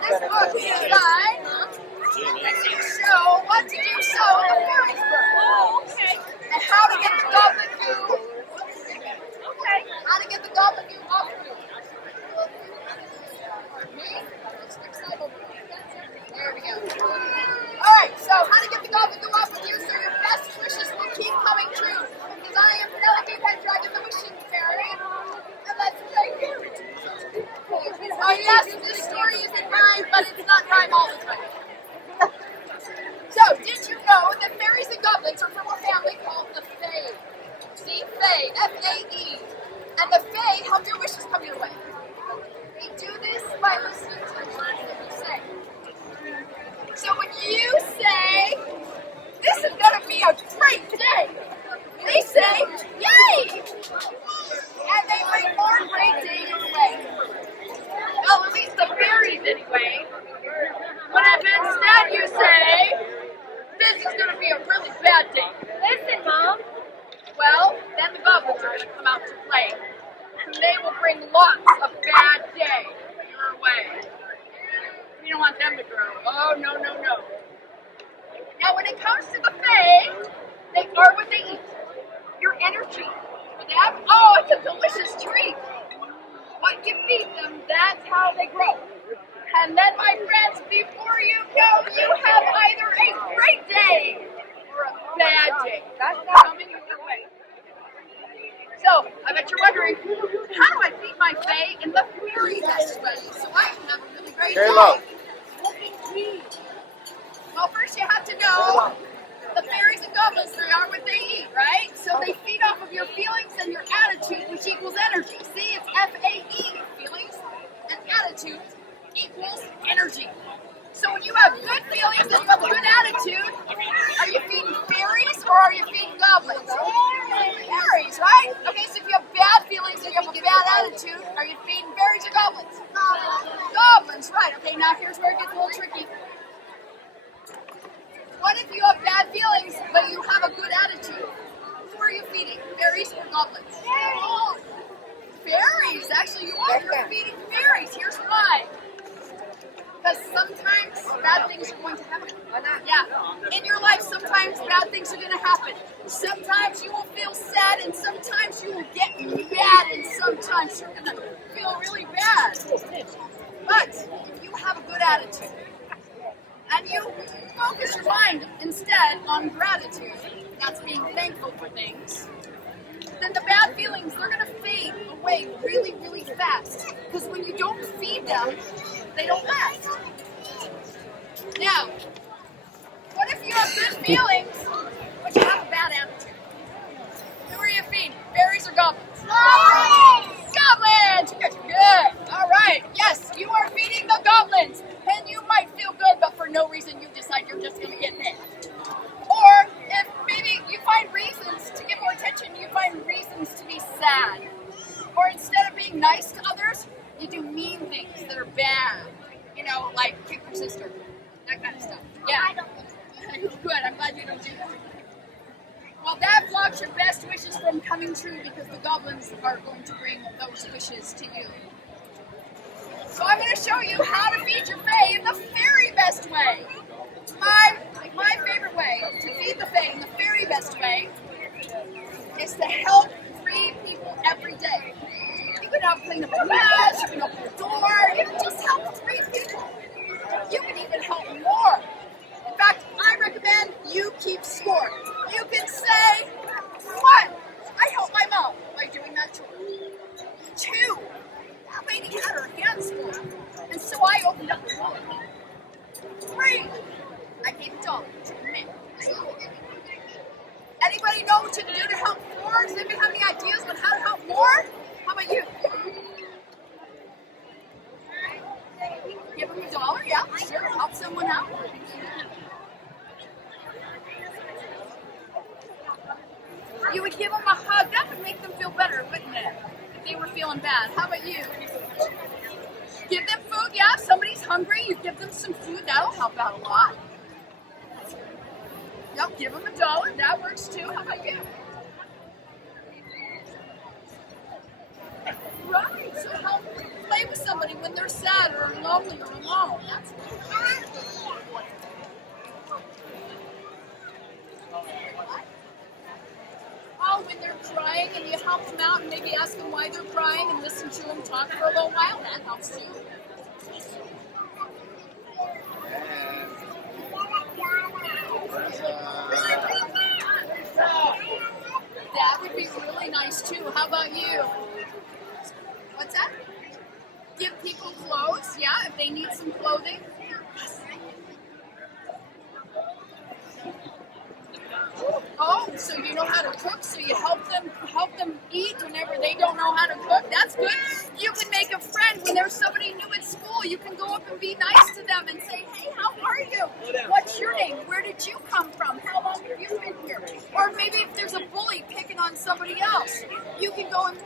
this book is designed to show what to do so in the fairies book. Oh, okay. And how to get the goblin goo. Okay. How to get the goblin goo off of you. There we go. Alright, so how to get the goblin goo off of you so your best wishes will keep coming true. Because I am Penelope Pendragon, the wishing fairy. And let's play fairies. Oh yes, this story isn't rhyme, but it's not rhyme all the time. So, did you know that fairies and goblins are from a family called the Fae? See? Fae, F-A-E. And the Fae help your wishes come your way. They do this by listening to the words that you say. So when you say, this is going to be a great day, they say, yay! And they bring more great days your way. Well, at least the fairies anyway. But if instead you say, this is going to be a really bad day. Listen, Mom. Well, then the goblins are going to come out to play. And they will bring lots of bad day your way. We don't want them to grow. Oh, no, no, no. Now, when it comes to the Fae, they are what they eat. Your energy. For them, oh, it's a delicious treat. What you feed them, that's how they grow. And then, my friends, before you know, you have either a great day or a bad day. That's coming your way. So, I bet you're wondering, how do I feed my Fae in the fairy best way so I can have a really great day? Well, first you have to know the fairies and goblins, they are what they eat, right? So they feed off of your feelings and your attitude, which equals energy. See, it's F-A-E, feelings and attitude equals energy. So when you have good feelings and you have a good attitude, are you feeding fairies or are you feeding goblins? Fairies, right? Okay, so if you have bad feelings and you have a bad attitude, are you feeding fairies or goblins? Goblins, right. Okay, now here's where it gets a little tricky. What if you have bad feelings but you have a good attitude? Who are you feeding? Fairies or goblins? Fairies! Actually, you are. You're feeding fairies. Here's why. Because sometimes bad things are going to happen. Yeah. In your life, sometimes bad things are going to happen. Sometimes you will feel sad, and sometimes you will get mad, and sometimes you're going to feel really bad. But if you have a good attitude, and you focus your mind instead on gratitude, that's being thankful for things, then the bad feelings, they're going to fade away really, really fast. Because when you don't feed them, they don't last. Now, what if you have good feelings, but you have a bad attitude? Who are you feeding? Fairies or goblins? Goblins! You guys are good. All right. Yes, you are feeding the goblins. And you might feel good, but for no reason you decide you're just going to get mad. Or if maybe you find reasons to get more attention, you find reasons to be sad. Or instead of being nice to others, you do mean things that are bad. You know, like kick your sister. That kind of stuff. Yeah. Good. I'm glad you don't do that. Well, that blocks your best wishes from coming true because the goblins are going to bring those wishes to you. So I'm going to show you how to feed your Fae in the fairy best way. My favorite way to feed the Fae in the fairy best way is to help 3 people every day. You can help clean up a mess, you can open the door, you can just help 3 people. You can even help more. In fact, I recommend you keep score. You can say, 1, I helped my mom by doing that chore. 2, that lady had her hands full, and so I opened up the door. 3, I gave a dollar to the man. Anybody know what you can do to help more? Does anybody have any ideas on how to help more? How about you? Give them a dollar, yeah, sure. Help someone out. You would give them a hug. That would make them feel better, wouldn't it? If they were feeling bad. How about you? Give them food, yeah. If somebody's hungry, you give them some food. That'll help out a lot. Yep, give them a dollar. That works too. How about you? Right. So help play with somebody when they're sad or lonely or alone. and they're crying, and you help them out and maybe ask them why they're crying and listen to them talk for a little while, that helps too. That would be really nice too. How about you? What's that? Give people clothes, yeah, if they need some clothing. Oh, so you know how to cook, so you help them eat whenever they don't know how to cook. That's good. You can make a friend when there's somebody new at school. You can go up and be nice to them and say, hey, how are you? What's your name? Where did you come from? How long have you been here? Or maybe if there's a bully picking on somebody else, you can go and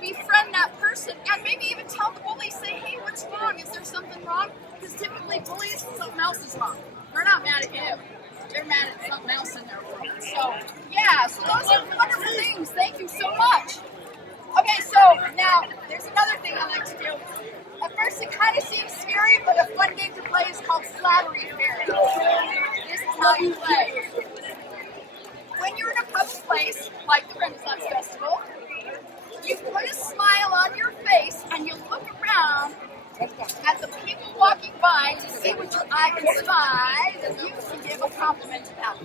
befriend that person and maybe even tell the bully, say, hey, what's wrong? Is there something wrong? Because typically bullies, something else is wrong. They're not mad at you. They're mad at something else in their world. So, yeah, so those are wonderful things. Thank you so much. Okay, so now, there's another thing I like to do. At first, it kind of seems scary, but a fun game to play is called Flattery Faire. This is how you play. When you're in a public place, like the Renaissance Festival, you put a smile on your face and you look around at the people walking by to see what your eye can spy, and you can give a compliment to them.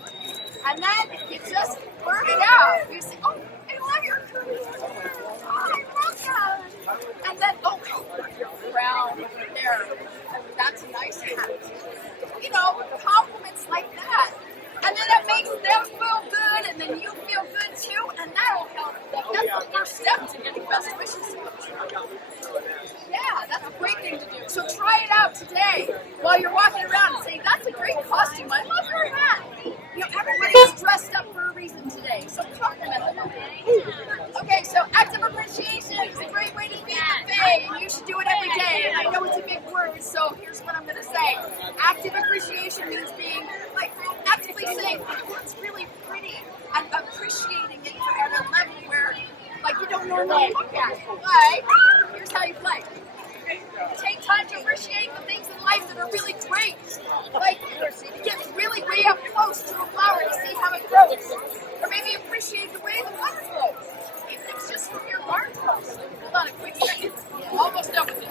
And then you just blurt it out. You say, oh, I love your career. Oh, I love that. And then, oh, brown hair. That's a nice hat. You know, compliments like that. And then it makes them feel good, and then you feel good too, and that'll help them. That's the first step to getting best wishes. Yeah, that's a great thing to do. So try it out today while you're walking around and say, that's a great costume. I love your hat. You know, everybody's dressed up for a reason today, so compliment them. Okay, so active appreciation is a great way to be a Fae, and you should do it every day. And I know it's a big word, so here's what I'm going to say. Active appreciation means being, like, actively saying, oh, it's really pretty, and appreciating it at a level where, like, you don't normally look at it. But here's how you play. Take time to appreciate the things in life that are really great. Like, get really way up close to a flower to see how it grows. Or maybe appreciate the way the water flows. Even if it's just from your garden post. Hold on a quick second. Almost done with it.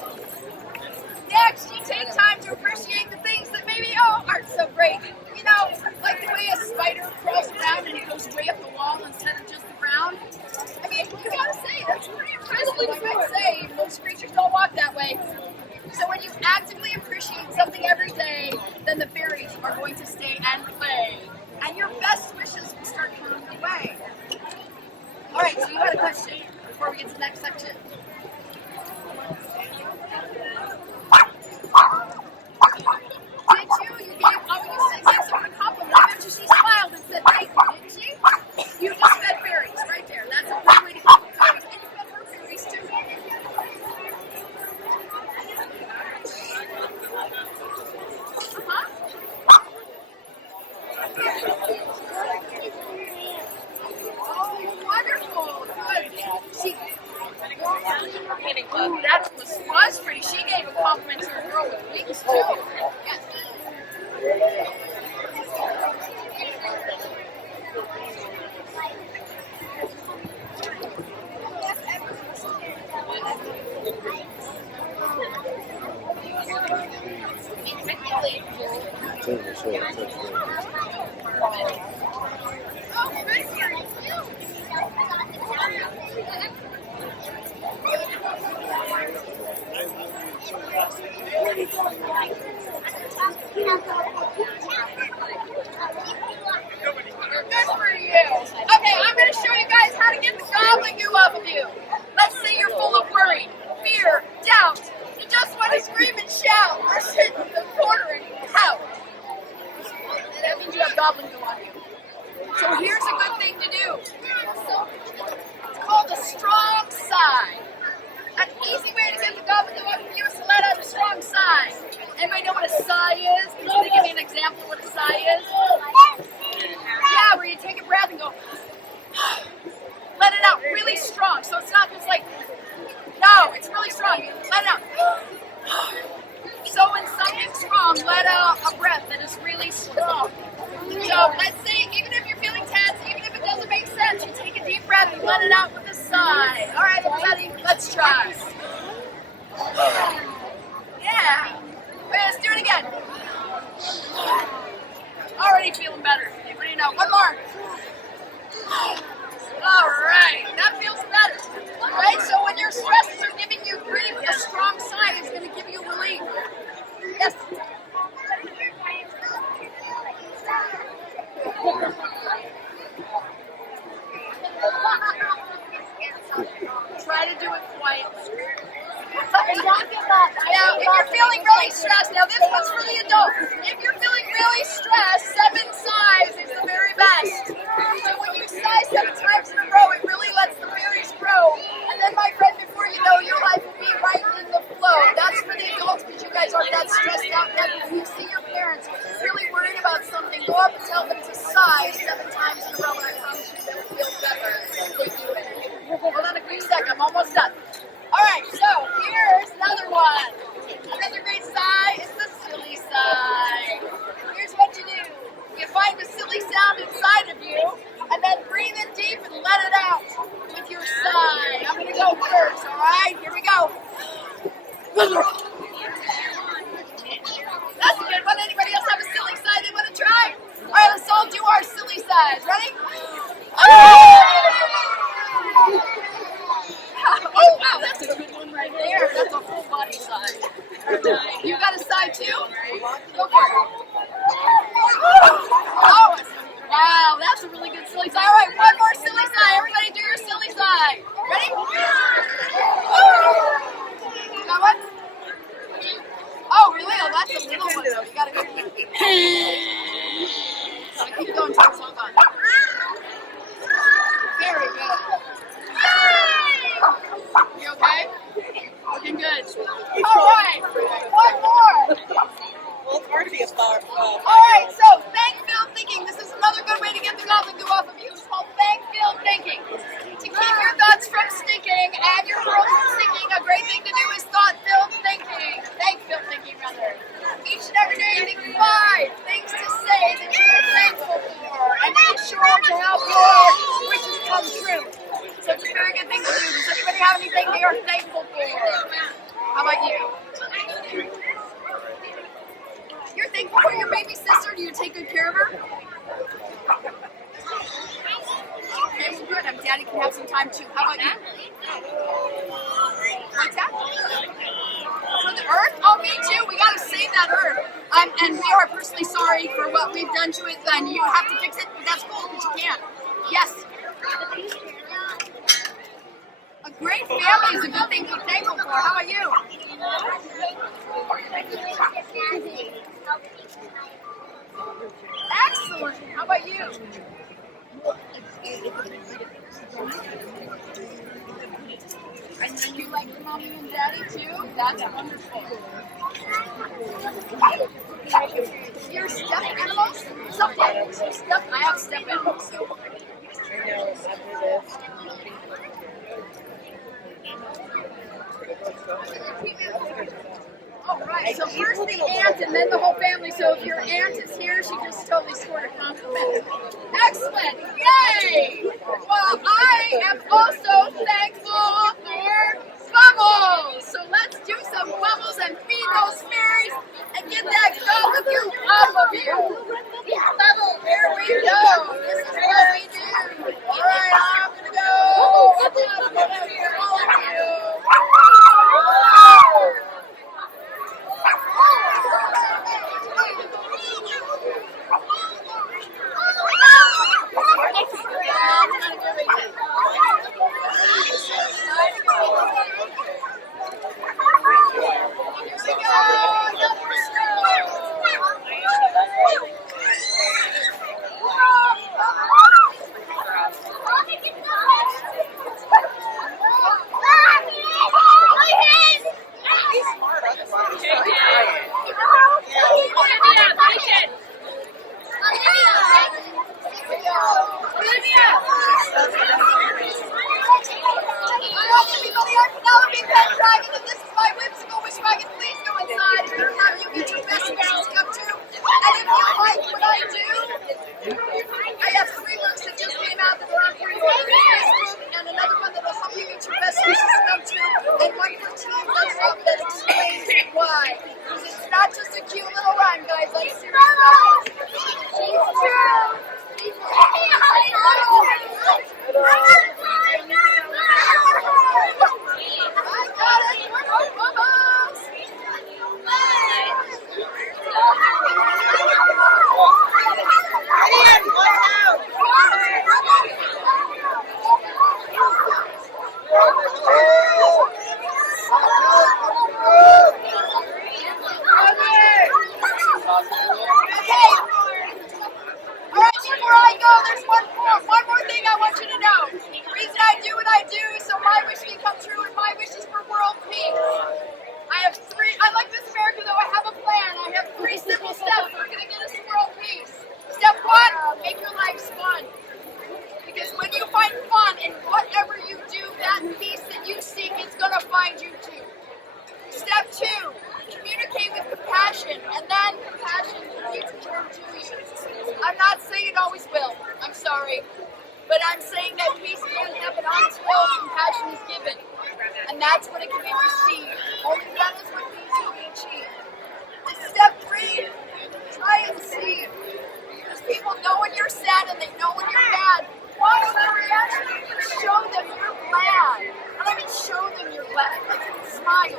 Next, you take time to appreciate the things that maybe, aren't so great. You know, like the way a spider crawls around and it goes way up the wall instead of just the ground. I mean, you gotta say, that's pretty impressive, I might say. Most creatures don't walk that way. So when you actively appreciate something every day, then the fairies are going to stay and play. And your best wishes will start coming your way. Alright, so you had a question before we get to the next section. Did you? You said someone a compliment. I bet you she smiled and said thank you, didn't she? You just fed fairies right there. That's a great way to keep the fairies. And you fed her fairies too. Oh, wonderful. Good. Ooh, that was pretty. She gave a compliment to a girl with wings too. Yes. Oh, good for you. Good for you. Okay, I'm going to show you guys how to get the goblin goo off of you. Let's say you're full of worry, fear, doubt. You just want to scream and shout or sit in the corner and pout. That means you have goblin goo on you. So here's a good thing to do. It's called a strong sigh. An easy way to get the goblin goo off of you is to let out a strong sigh. Anybody know what a sigh is? Can you give me an example of what a sigh is? Yeah, where you take a breath and go, let it out really strong. So it's not just like, no, it's really strong. You let it out. So when something's wrong, let out a breath that is really strong. So let's say, even if you're feeling tense, even if it doesn't make sense, you take a let it out with a sigh. All right, everybody, let's try. Yeah. Wait, let's do it again. Already feeling better. What do you know? One more. All right, that feels better. All right, so when your stresses are giving you grief, a strong sigh is going to give you relief. Yes. Try to do it quietly. Now, if you're feeling really stressed, now this one's for the adults. If you're feeling really stressed, 7 sighs is the very best. So when you sigh 7 times in a row, it really lets the fairies grow. And then, my friend, before you know, your life will be right in the flow. That's for the adults because you guys aren't that stressed out yet. If you see your parents really worried about something, go up and tell them to sigh 7 times in a row, and I promise you they'll feel better if they do it. Hold on a quick sec, I'm almost done. Alright, so here's another one. Another great sigh is the silly sigh. Here's what you do. You find a silly sound inside of you, and then breathe in deep and let it out with your sigh. I'm going to go first, alright? Here we go. That's a good one. Anybody else have a silly sigh they want to try? Alright, let's all do our silly sighs. Ready? Oh, wow, that's a good one right there. That's a whole body sigh. You got a sigh too? Go for it. Oh, wow, that's a really good silly sigh. All right, one more silly sigh. Everybody do your silly sigh. Ready? Got one? Oh, really? Oh, that's a little one though. You gotta go. Keep going until it's all gone. Very good. You okay? Looking good. All right, one more. Well, it's hard to be a star. All right, so thank-filled thinking. This is another good way to get the goblin goo off of you. It's called thank-filled thinking. To keep your thoughts from stinking and your world from sinking, a great thing to do is thought-filled thinking. Thank-filled thinking, rather. Each and every day, think 5 things to say that you are thankful for, and be sure to help your wishes come true. So it's a very good thing to do. Does anybody have anything they are thankful for? How about you? You're thankful for your baby sister? Do you take good care of her? Okay, well good. Daddy can have some time too. How about you? What's that? For the earth? Oh, me too. We gotta save that earth. And we are personally sorry for what we've done to it, and you have to fix it, but that's cool because you can. Yes. A great family is a good thing to be thankful for. How about you? Excellent. How about you? And then you like your mommy and daddy too? That's wonderful. Your stuffed animals? Stuffed animals. I have stuffed animals, so. All right, so first the aunt and then the whole family. So if your aunt is here, she just totally scored a compliment. Excellent, yay! Well, I am also thankful for bubbles. So let's do some bubbles and feed those fairies and get that goblin goo off of you. Bubble, here we go. This is what we do. All right, I'm gonna go. I'm gonna feed all of you. go. The reason I do what I do is so my wish can come true, and my wish is for world peace. I like this America though, I have a plan. I have 3 simple steps that are going to get us to world peace. Step 1, make your lives fun. Because when you find fun in whatever you do, that peace that you seek is going to find you too. Step 2, communicate with compassion, and then compassion leads to you. I'm not saying it always will, I'm sorry, but I'm saying that peace can't happen until compassion is given, and that's when it can be received. Only that is what peace will be achieved. Step 3, try and see. Because people know when you're sad and they know when you're mad. Watch their reaction. Show them you're glad. I don't mean show them you're glad. Like, smile.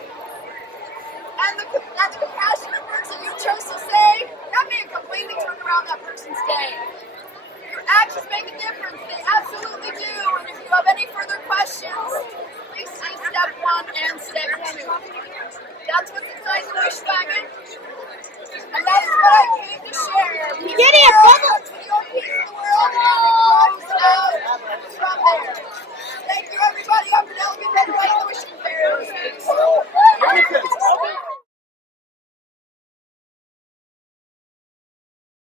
And the compassionate words that you chose to say, that may completely turn around that person's day. Your actions make a difference. They absolutely do. And if you have any further questions, please see step 1 and step 2. That's what's inside the wish wagon. And that is what I came to share. Getting a bubble